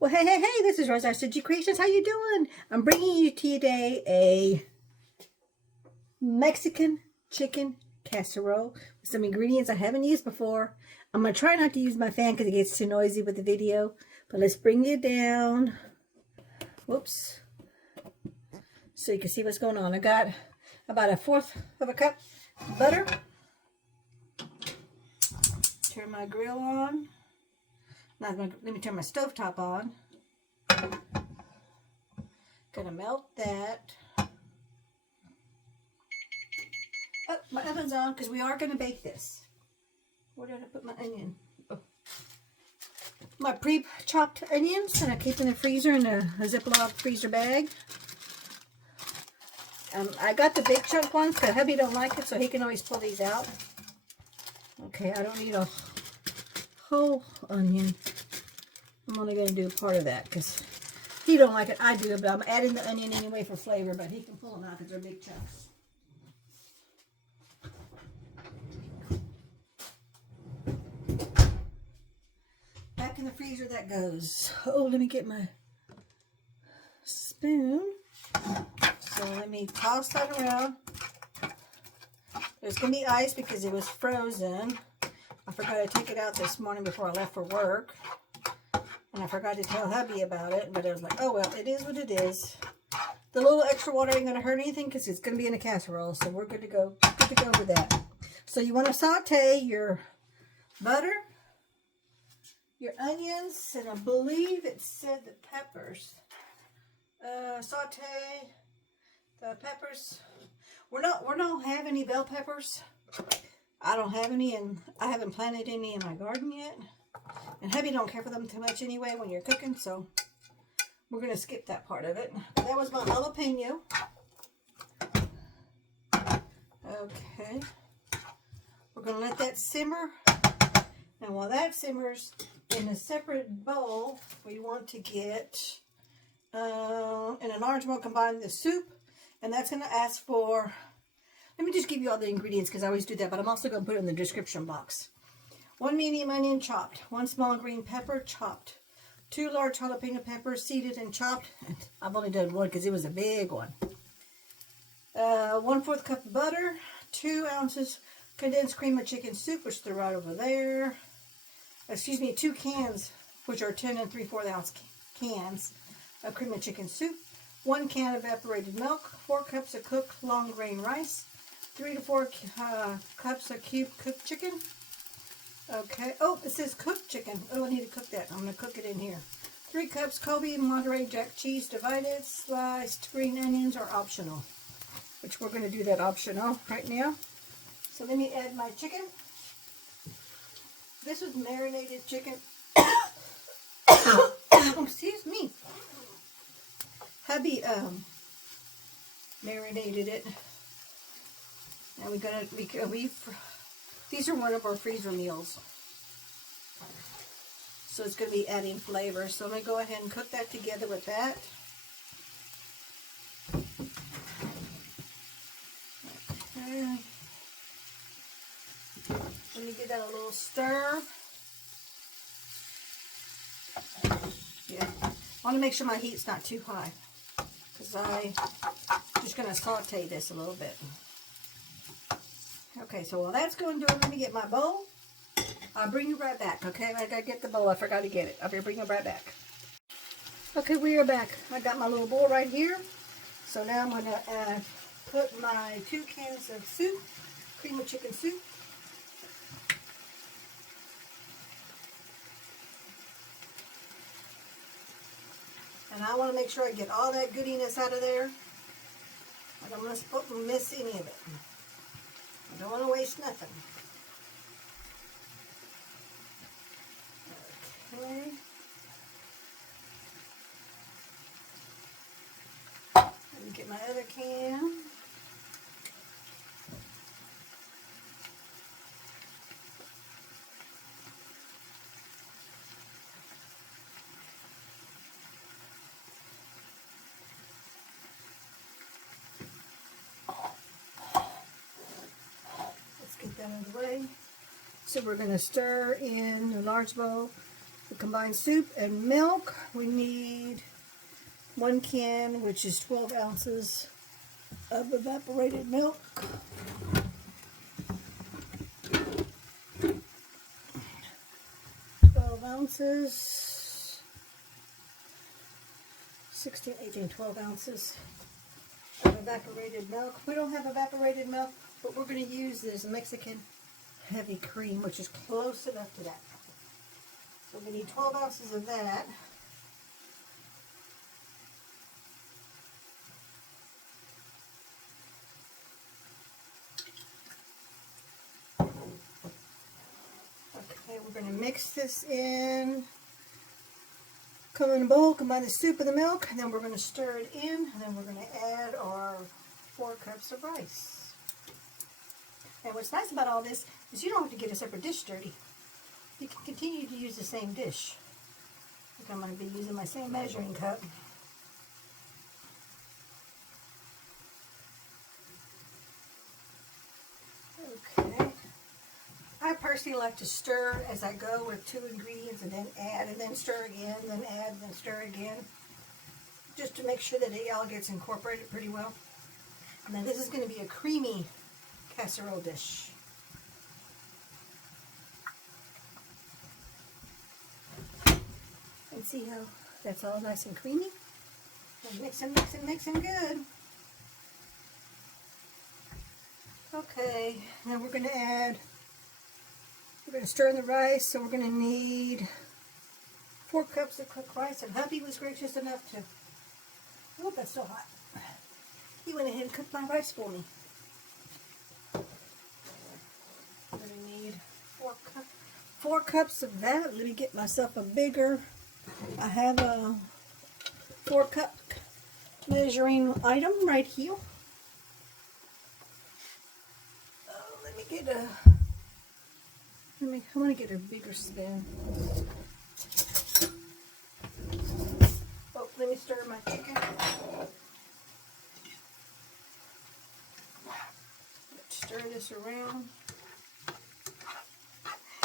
Well, hey, this is Rose RCG Creations. How you doing? I'm bringing you today a Mexican chicken casserole with some ingredients I haven't used before. I'm going to try not to use my fan because it gets too noisy with the video. But let's bring it down. Whoops. So you can see what's going on. I got about 1/4 of a cup of butter. Turn my grill on. Let me turn my stovetop on. Gonna melt that. Oh, my oven's on because we are gonna bake this. Where did I put my onion? Oh. My pre-chopped onions that I keep in the freezer in a Ziploc freezer bag. I got the big chunk ones because hubby don't like it, so he can always pull these out. Okay, I don't need a whole onion. I'm only going to do part of that because he don't like it. I do, but I'm adding the onion anyway for flavor, but he can pull them out because they're big chunks. Back in the freezer that goes. Oh, let me get my spoon. So let me toss that around. There's going to be ice because it was frozen. I forgot to take it out this morning before I left for work. And I forgot to tell hubby about it, but I was like, oh well, it is what it is. The little extra water ain't going to hurt anything because it's going to be in a casserole, so we're good to go. Good to go with that. So you want to saute your butter, your onions, and I believe it said the peppers. Saute the peppers. We don't have any bell peppers. I don't have any, and I haven't planted any in my garden yet. And hubby don't care for them too much anyway when you're cooking, so we're going to skip that part of it. That was my jalapeno. Okay. We're going to let that simmer. And while that simmers, in a separate bowl, we want to get, in an large bowl, combine the soup. And that's going to ask for, let me just give you all the ingredients because I always do that, but I'm also going to put it in the description box. 1 medium onion chopped, 1 small green pepper chopped, 2 large jalapeno peppers seeded and chopped. I've only done one because it was a big one. 1/4 cup of butter, 2 ounces condensed cream of chicken soup, which they're right over there. Excuse me, 2 cans, which are 10 3/4 ounce cans of cream of chicken soup, 1 can of evaporated milk, 4 cups of cooked long grain rice, 3 to 4 cups of cube cooked chicken. Okay. Oh, it says cooked chicken. Oh, I need to cook that. I'm going to cook it in here. 3 cups Kobe Monterey Jack cheese divided. Sliced green onions are optional, which we're going to do that optional right now. So let me add my chicken. This was marinated chicken. Oh, excuse me. Hubby marinated it. And these are one of our freezer meals. So it's going to be adding flavor. So I'm going to go ahead and cook that together with that. Okay. Let me give that a little stir. Yeah. I want to make sure my heat's not too high, because I'm just going to saute this a little bit. Okay, so while that's going on, let me get my bowl. I'll bring you right back, okay? I gotta get the bowl. I forgot to get it. I'll bring it right back. Okay, we are back. I got my little bowl right here. So now I'm gonna put my 2 cans of soup, cream of chicken soup. And I want to make sure I get all that goodiness out of there. I don't want to miss any of it. I don't want to waste nothing. Okay. Let me get my other can. Let's get that out of the way. So we're going to stir in a large bowl the combined soup and milk. We need 1 can, which is 12 ounces of evaporated milk. 12 ounces. 16, 18, 12 ounces of evaporated milk. We don't have evaporated milk, but we're going to use this Mexican heavy cream, which is close enough to that. So we need 12 ounces of that. Okay, we're going to mix this in. Come in a bowl, combine the soup and the milk, and then we're going to stir it in, and then we're going to add our 4 cups of rice. And what's nice about all this is you don't have to get a separate dish dirty. You can continue to use the same dish. I think I'm going to be using my same measuring cup. Okay. I personally like to stir as I go with 2 ingredients and then add and then stir again, then add and then stir again. Just to make sure that it all gets incorporated pretty well. And then this is going to be a creamy casserole dish. And see how that's all nice and creamy? And mix and mix and mix and good. Okay, now we're going to stir in the rice, so we're going to need 4 cups of cooked rice, and hubby was gracious enough to, oh, that's so hot. He went ahead and cooked my rice for me. I'm going to need 4 cups of that. Let me get myself a bigger, I have a 4 cup measuring item right here. Let me get a, I want to get a bigger spoon. Oh, let me stir my chicken. Stir this around.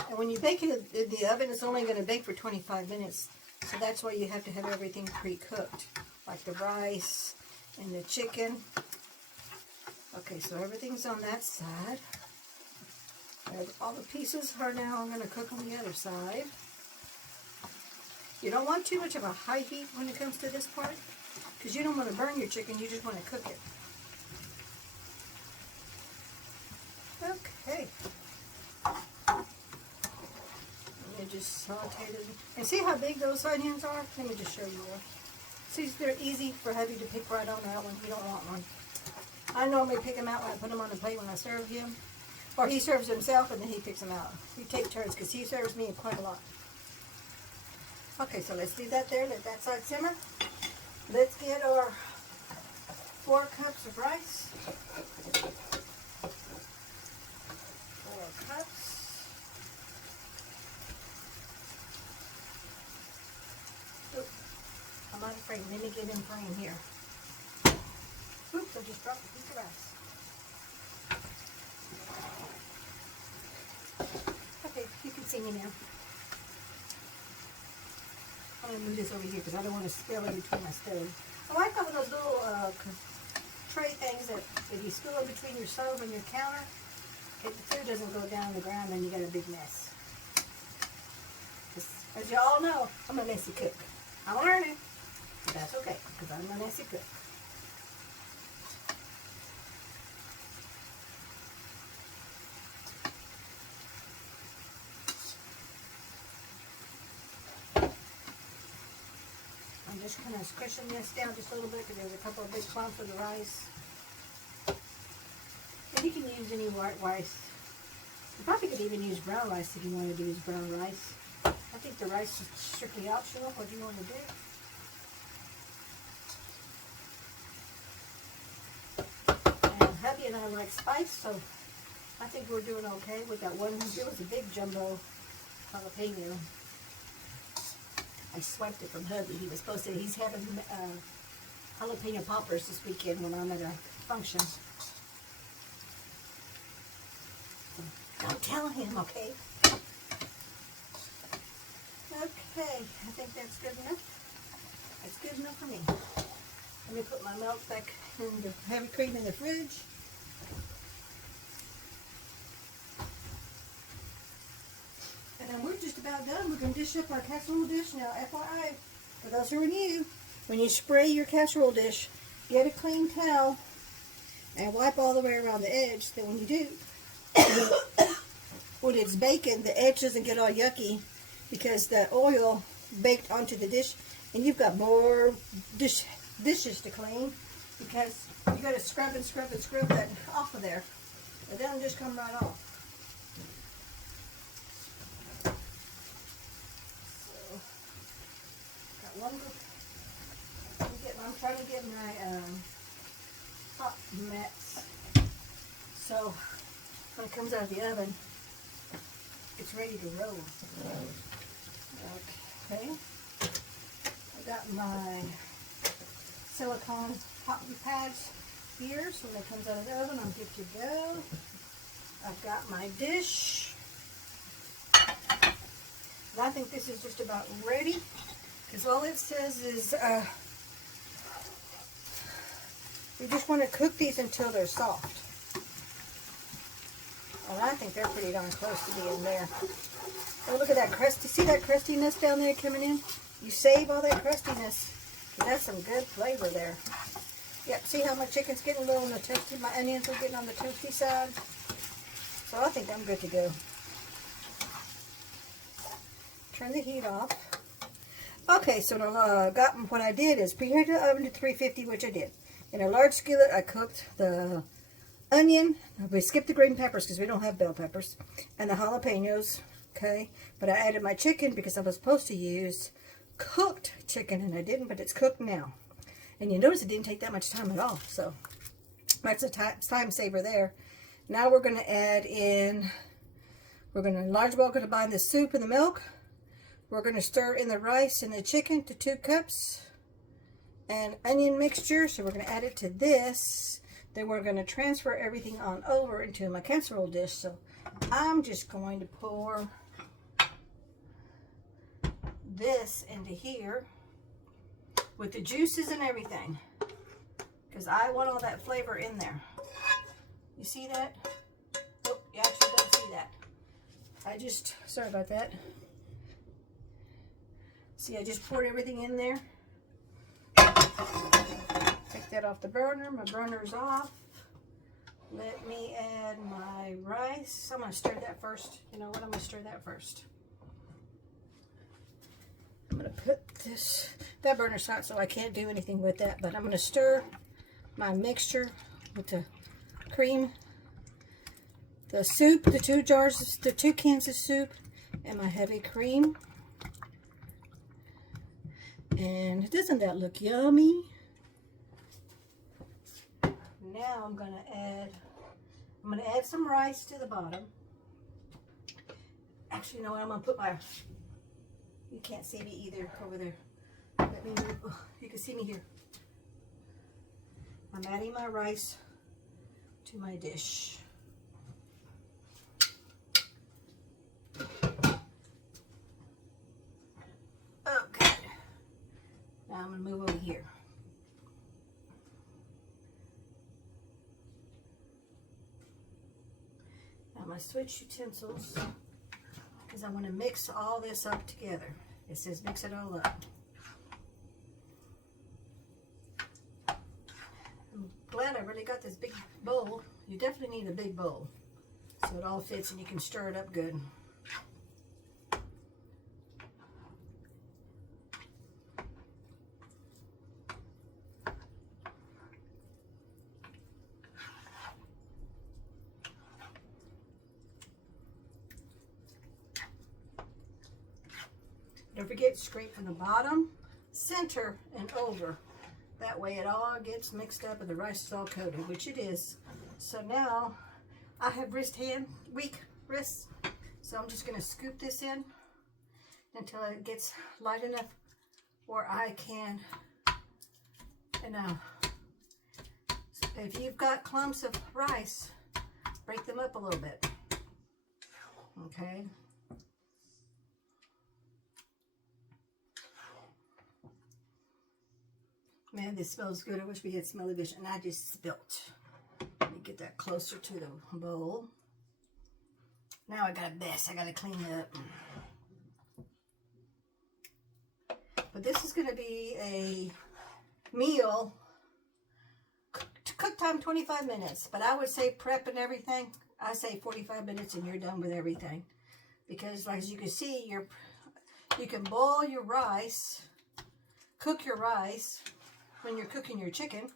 And when you bake it in the oven, it's only going to bake for 25 minutes. So that's why you have to have everything pre-cooked, like the rice and the chicken. Okay, so everything's on that side. All the pieces are now, I'm going to cook on the other side. You don't want too much of a high heat when it comes to this part, because you don't want to burn your chicken, you just want to cook it. Okay. Let me just saute it. And see how big those onions are? Let me just show you one. See, they're easy for hubby to pick right on that one. You don't want one. I normally pick them out when I put them on the plate when I serve him. Or he serves himself and then he picks them out. We take turns because he serves me quite a lot. Okay, so let's leave that there. Let that side simmer. Let's get our 4 cups of rice. 4 cups. Oops, I'm not afraid. Let me get in frame here. Oops, I just dropped a piece of rice. Okay, you can see me now. I'm going to move this over here because I don't want to spill it between my stove. I like having those little tray things that if you spill it between your stove and your counter, if the food doesn't go down on the ground, then you got a big mess. As you all know, I'm a messy cook. I'm learning, but that's okay because I'm a messy cook. I'm just kind of squishing this down just a little bit because there's a couple of big clumps of the rice. And you can use any white rice. You probably could even use brown rice if you wanted to use brown rice. I think the rice is strictly optional. What do you want to do? And hubby and I like spice, so I think we're doing okay with that one. It was a big jumbo jalapeno. I swiped it from hubby. He was supposed to, he's having jalapeno poppers this weekend when I'm at a function. So don't tell him, okay? Okay. Okay, I think that's good enough. That's good enough for me. Let me put my milk back in the heavy cream in the fridge. And then we're just about done. We're going to dish up our casserole dish now. FYI, for those who are new, when you spray your casserole dish, get a clean towel and wipe all the way around the edge. Then when you do, when it's baking, the edge doesn't get all yucky because the oil baked onto the dish, and you've got more dishes to clean because you got to scrub and scrub and scrub that off of there. It doesn't just come right off. So, got one. I'm trying to get my hot mats, so when it comes out of the oven, it's ready to roll. Okay, I got my silicone hot pads here, so when it comes out of the oven, I'm good to go. I've got my dish, and I think this is just about ready, because all it says is you just want to cook these until they're soft. And I think they're pretty darn close to being there. Oh, look at that crusty. See that crustiness down there coming in? You save all that crustiness. That's some good flavor there. Yep, see how my chicken's getting a little on the toasty, my onions are getting on the toasty side. So I think I'm good to go. Turn the heat off. Okay, so what I did is preheat the oven to 350, which I did. In a large skillet, I cooked the onion. We skipped the green peppers because we don't have bell peppers. And the jalapenos, okay? But I added my chicken because I was supposed to use cooked chicken, and I didn't, but it's cooked now. And you notice it didn't take that much time at all. So that's a time saver there. Now we're going to add in, large bowl, going to combine the soup and the milk. We're going to stir in the rice and the chicken to 2 cups. And onion mixture, so we're going to add it to this. Then we're going to transfer everything on over into my casserole dish. So I'm just going to pour this into here with the juices and everything, because I want all that flavor in there. You see that? Oh, you actually don't see that. Sorry about that. See, I just poured everything in there. Take that off the burner. My burner's off. Let me add my rice. I'm going to stir that first. You know what? I'm going to stir that first. I'm going to put this. That burner's hot, so I can't do anything with that. But I'm going to stir my mixture with the cream, the soup, the 2 cans of soup, and my heavy cream. And doesn't that look yummy? Now I'm gonna add some rice to the bottom. Actually, you know what? I'm gonna put my, you can't see me either over there. Let me move. Oh, you can see me here. I'm adding my rice to my dish. Okay. Now I'm going to move over here. Now I'm going to switch utensils because I want to mix all this up together. It says mix it all up. I'm glad I really got this big bowl. You definitely need a big bowl so it all fits and you can stir it up good. Don't forget, scrape from the bottom, center, and over. That way it all gets mixed up and the rice is all coated, which it is. So now, I have weak wrists, so I'm just going to scoop this in until it gets light enough where I can, if you've got clumps of rice, break them up a little bit. Okay. Man, this smells good. I wish we had smelly fish, and I just spilt. Let me get that closer to the bowl. Now I got a mess. I got to clean it up. But this is going to be a meal. Cook time 25 minutes. But I would say prep and everything, I say 45 minutes and you're done with everything. Because as you can see, you can boil your rice, cook your rice when you're cooking your chicken.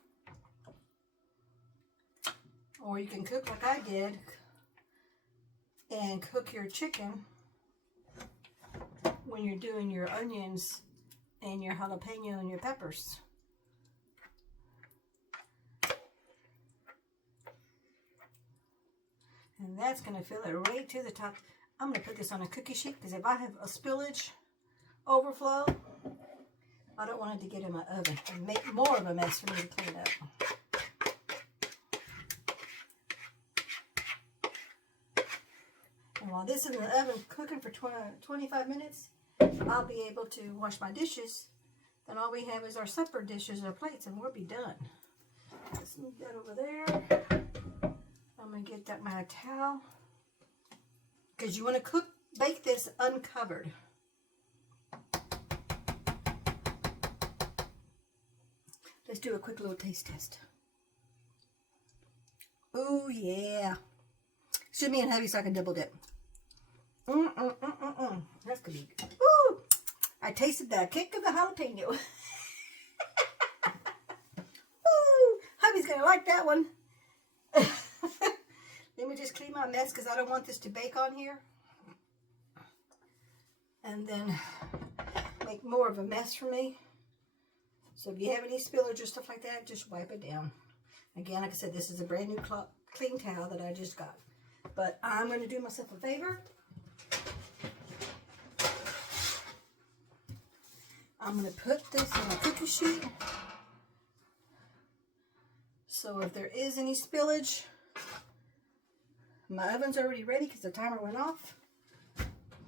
Or you can cook like I did and cook your chicken when you're doing your onions and your jalapeno and your peppers. And that's going to fill it right to the top. I'm going to put this on a cookie sheet because if I have a spillage overflow, I don't want it to get in my oven and make more of a mess for me to clean up. And while this is in the oven cooking for 25 minutes, I'll be able to wash my dishes. Then all we have is our supper dishes or plates and we'll be done. Let's move that over there. I'm going to get that my towel. Because you want to bake this uncovered. Let's do a quick little taste test. Oh yeah. Should be in heavy so I can double dip. That's gonna be good. Ooh! I tasted the kick of the jalapeno. Ooh! Hubby's gonna like that one. Let me just clean my mess because I don't want this to bake on here. And then make more of a mess for me. So if you have any spillage or stuff like that, just wipe it down. Again, like I said, this is a brand new clean towel that I just got. But I'm going to do myself a favor. I'm going to put this on a cookie sheet. So if there is any spillage, my oven's already ready because the timer went off.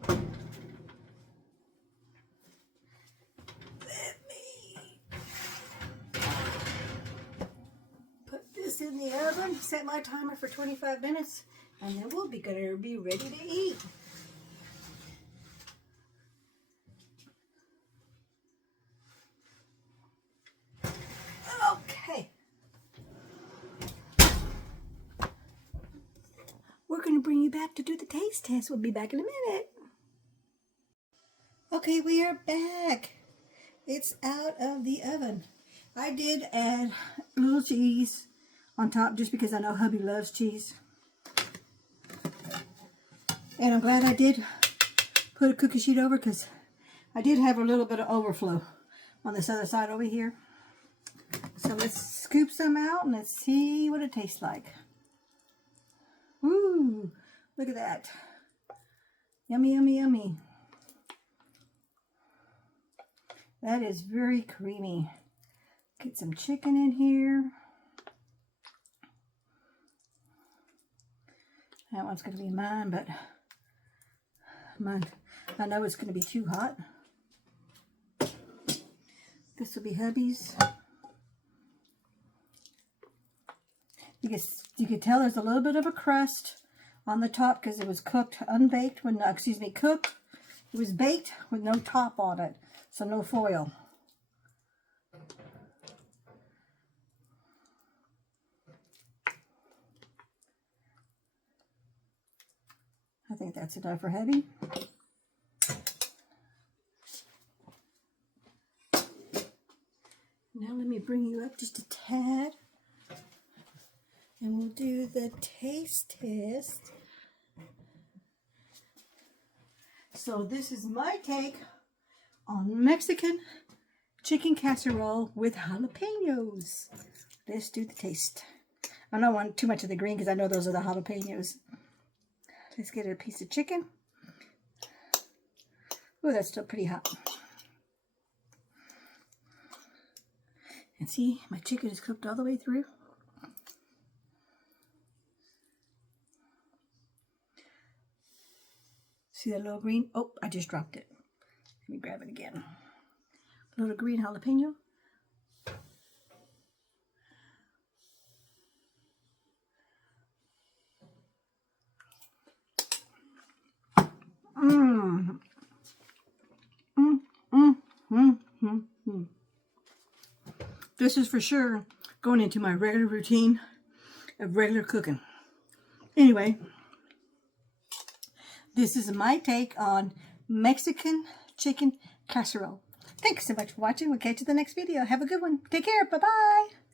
Let me put this in the oven, set my timer for 25 minutes, and then we'll be gonna be ready to eat. Okay. We're going to bring you back to do the taste test. We'll be back in a minute. Okay, we are back. It's out of the oven. I did add a little cheese on top just because I know hubby loves cheese. And I'm glad I did put a cookie sheet over because I did have a little bit of overflow on this other side over here. So let's scoop some out and let's see what it tastes like. Ooh, look at that. Yummy, yummy, yummy. That is very creamy. Get some chicken in here. That one's going to be mine, but I know it's going to be too hot. This will be hubby's. You can tell there's a little bit of a crust on the top because it was cooked unbaked. Cooked. It was baked with no top on it, so no foil. I think that's enough for hubby. Now let me bring you up just a tad. And we'll do the taste test. So this is my take on Mexican chicken casserole with jalapenos. Let's do the taste. I don't want too much of the green because I know those are the jalapenos. Let's get a piece of chicken. Oh, that's still pretty hot. And see, my chicken is cooked all the way through. See that little green? Oh, I just dropped it. Let me grab it again. A little green jalapeno. this is for sure going into my regular routine of regular cooking. Anyway, this is my take on Mexican chicken casserole. Thanks so much for watching. We'll catch you in the next video. Have a good one. Take care. Bye-bye.